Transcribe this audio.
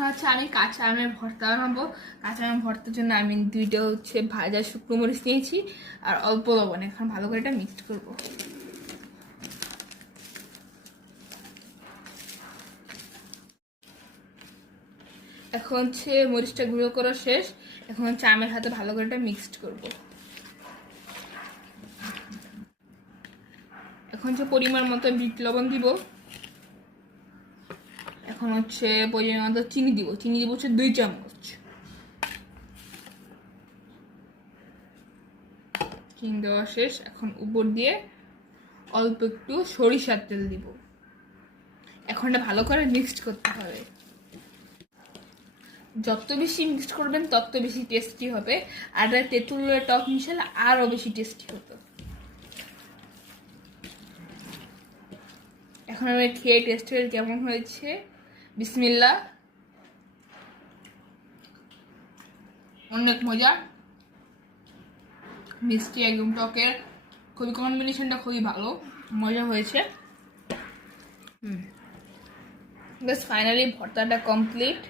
এখন হচ্ছে আমি কাঁচা আমের ভর্তা বানাবো। কাঁচা আমের ভর্তার জন্য আমি দুইটা হচ্ছে ভাজা শুকনো মরিচ নিয়েছি আর অল্প লবণ। এখন ভালো করে এটা মিক্সড করবো। এখন হচ্ছে মরিচটা গুঁড়ো করা শেষ। এখন হচ্ছে আমের হাতে ভালো করে এটা মিক্সড করবো। এখন হচ্ছে পরিমাণ মতো বিট লবণ দিব। এখন হচ্ছে পরিমাণ মতো চিনি দিব। চিনি দিব হচ্ছে 2 চামচ। চিনি দেওয়া শেষ। এখন উপর দিয়ে অল্প একটু সরিষার তেল দিব। এখন এটা ভালো করে মিক্সড করতে হবে। যত বেশি মিক্সড করবেন তত বেশি টেস্টি হবে। আর তেঁতুলের টক মিশালে আরও বেশি টেস্টি হতো। এখন আমি খেয়ে টেস্ট করে কেমন হয়েছে। বিসমিল্লাহ। অনেক মজা, মিষ্টি একদম টকের, খুবই কম্বিনেশনটা খুবই ভালো, মজা হয়েছে। বাস ফাইনালি ভর্তাটা কমপ্লিট।